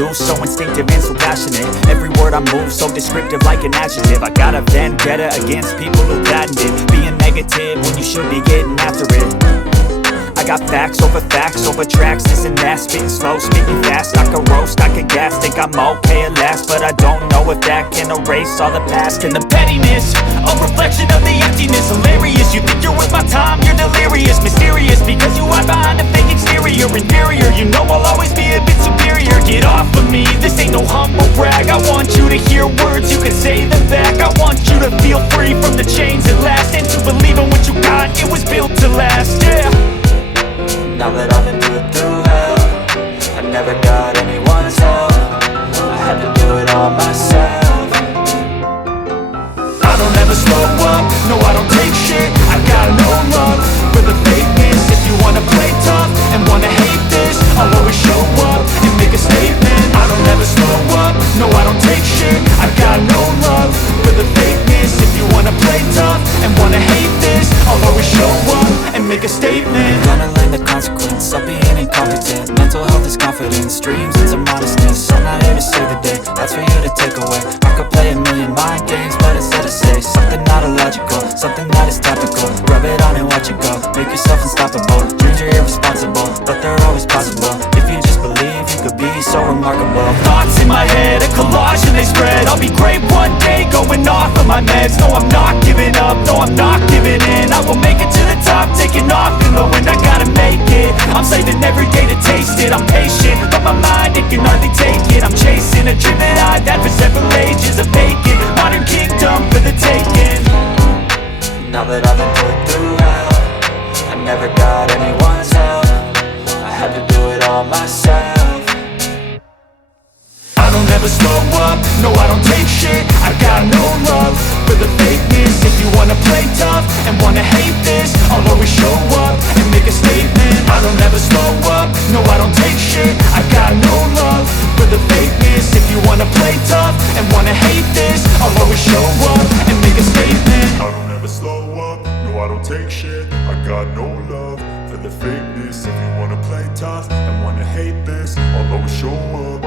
do, so instinctive and so passionate. Every word I move, so descriptive like an adjective. I got a vendetta against people who patented being negative when you should be getting after it. I got facts over tracks, this and that. Spitting slow, speaking fast, I could roast, I could gas. Think I'm okay at last, but I don't know if that can erase all the past. And the pettiness, a reflection of the emptiness. Hilarious, you think you're worth my time, you're delirious. Mysterious, because you hide behind a fake exterior. Inferior, you know I'll always be a bit superior. Get off of me, this ain't no humble brag. I want you to hear words, you can say them back. I want you to feel free from the chains at last, and to believe in what you got, it was built to last, yeah. Now that I've been through hell, I never got anyone's help. I had to do it all myself. I don't ever slow up, no I don't take shit. I got no love for the fakeness. If you wanna play tough and wanna hate this, I'll always show up and make a statement. I don't ever slow up, no I don't take shit. I got no love for the fakeness. If you wanna play tough and wanna hate this, I'll always show up and make a statement. Gonna learn the consequence of being incompetent. Mental health is confidence, dreams into modestness. I'm not here to save the day, that's for you to take away. I could play a million mind games, but instead I say something not illogical, something that is topical. Rub it on and watch it go, make yourself unstoppable. Dreams are irresponsible, but they're always possible. If you just believe, you could be so remarkable. Thoughts in my head, a collage and they spread. I'll be great one day, going off of my meds. No, I'm not giving up, no, I'm not giving in. I will make it to the top, taking off in the wind. I gotta make it, I'm saving every day to taste it. I'm patient, but my mind, it can hardly take it. I'm chasing a dream that I've had for several ages. A vacant, modern kingdom for the taking. Now that I've been through hell, I never got anyone's help. I had to do it all myself. I don't ever slow up, no I don't take shit. I got no love for the fakeness. If you wanna play tough and wanna hate this, I'll always show up and make a statement. I don't ever slow up, no I don't take shit. I got no love for the fakeness. If you wanna play tough and wanna hate this, I'll always show up and make a statement. I don't ever slow up, no I don't take shit. I got no love for the fakeness. If you wanna play tough and wanna hate this, I'll always show up.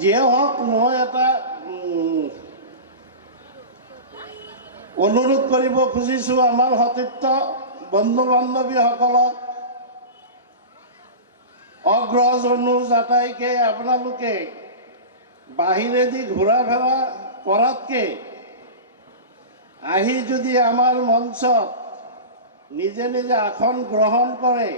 যিয়ে হওক মই এটা অনুৰোধ কৰিব খুজিছোঁ আমাৰ সতীৰ্থ বন্ধু বান্ধৱীসকলক, অগ্ৰজ অনুজ আটাইকে আপোনালোকে বাহিৰেদি ঘূৰা ফেৰা কৰাতকৈ আহি যদি আমাৰ মঞ্চত নিজে নিজে আসন গ্ৰহণ কৰে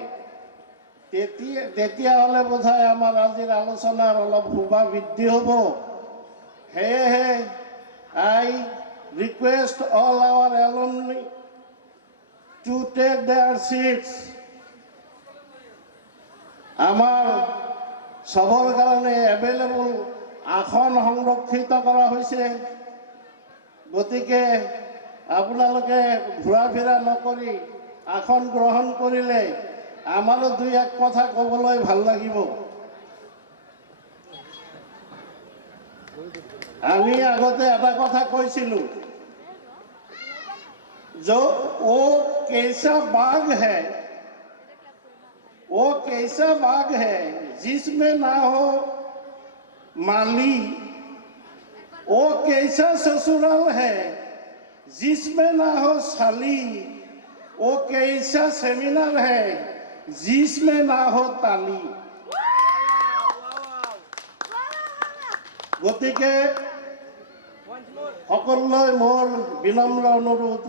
তেতিয়াহ'লে বোধহয় আমাৰ আজিৰ আলোচনাৰ অলপ শোভা বৃদ্ধি হ'ব। সেয়েহে I request all our alumni to take their seats. আমাৰ সবৰ কাৰণে এভেইলেবল আসন সংৰক্ষিত কৰা হৈছে, গতিকে আপোনালোকে ঘূৰা ফিৰা নকৰি আসন গ্ৰহণ কৰিলে আমাৰো দুই এক কথা ক'বলৈ ভাল লাগিব। আমি আগতে এটা কথা কৈছিলোঁ, जो वो कैसा बाग है जिसमें ना हो माली, वो कैसा ससुराल है जिसमें ना हो साली, वो कैसा सेमिनार है जिसमें ना हो ताली। গতিকে সকলোলৈ মোৰ বিনম্ৰ অনুৰোধ,